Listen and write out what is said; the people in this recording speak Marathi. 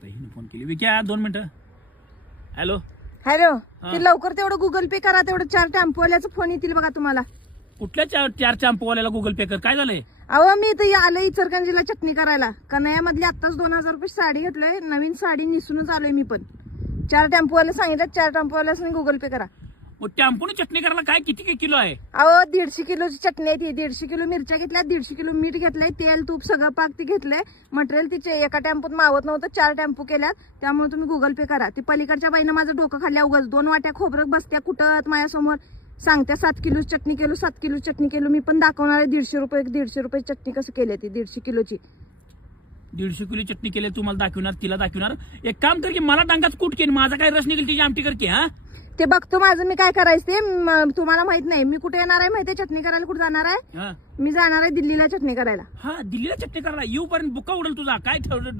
आता हिने फोन केली विक्या 2 मिनिटं. हॅलो हॅलो ते लवकर तेवढं गुगल पे करा, तेवढं 4 टेम्पोवाल्याचा फोन येतील बघा तुम्हाला. कुठल्या 4 टेम्पोवाल्याला गुगल पे कर? काय झालंय? अहो मी इथं आलोय इचलकरंजीला चटणी करायला. कन्हैयामधली आत्ताच 2000 रुपये साडी घेतलोय, नवीन साडी निसूनच आलोय मी पण. 4 टेम्पोवाले सांगितलं, 4 टेम्पोवाल्यासनी गुगल पे करा. मग टेम्पोने चटणी करायला काय किती किलो आहे? अहो 150 किलोची चटणी आहे ती. 150 किलो मिरच्या घेतल्या, 150 किलो मीठ घेतलंय, तेल तूप सगळं पाक ती घेतलंय. मटेरियल तिचे एका टेम्पोत मावत नव्हतं, 4 टेम्पो केल्यात. त्यामुळे तुम्ही गुगल पे करा. ती पलीकडच्या बाईनं माझं डोकं खाल्ल्या उगाच. 2 वाट्या खोबरं बसत्या कुठं माझ्यासमोर सांगत्या 7 किलो चटणी केलो, 7 किलो चटणी केलो. मी पण दाखवणार आहे 150 रुपये चटणी कसं केली ती 150 किलोची. 150 किलो चटणी केली तुम्हाला दाखवणार, तिला दाखवणार. एक काम कर की मला डांगाच कूट केली, माझा काय रस निघेल तिची आमटी कर की. हा ते बघतो माझं मी काय करायचं ते. तुम्हाला माहित नाही मी कुठे येणार आहे माहितीये चटणी करायला? कुठे जाणार आहे? मी जाणार आहे दिल्लीला चटणी करायला. हा दिल्लीला चटणी करायला येऊपर्यंत बुका उडेल तुझा. काय ठेवलं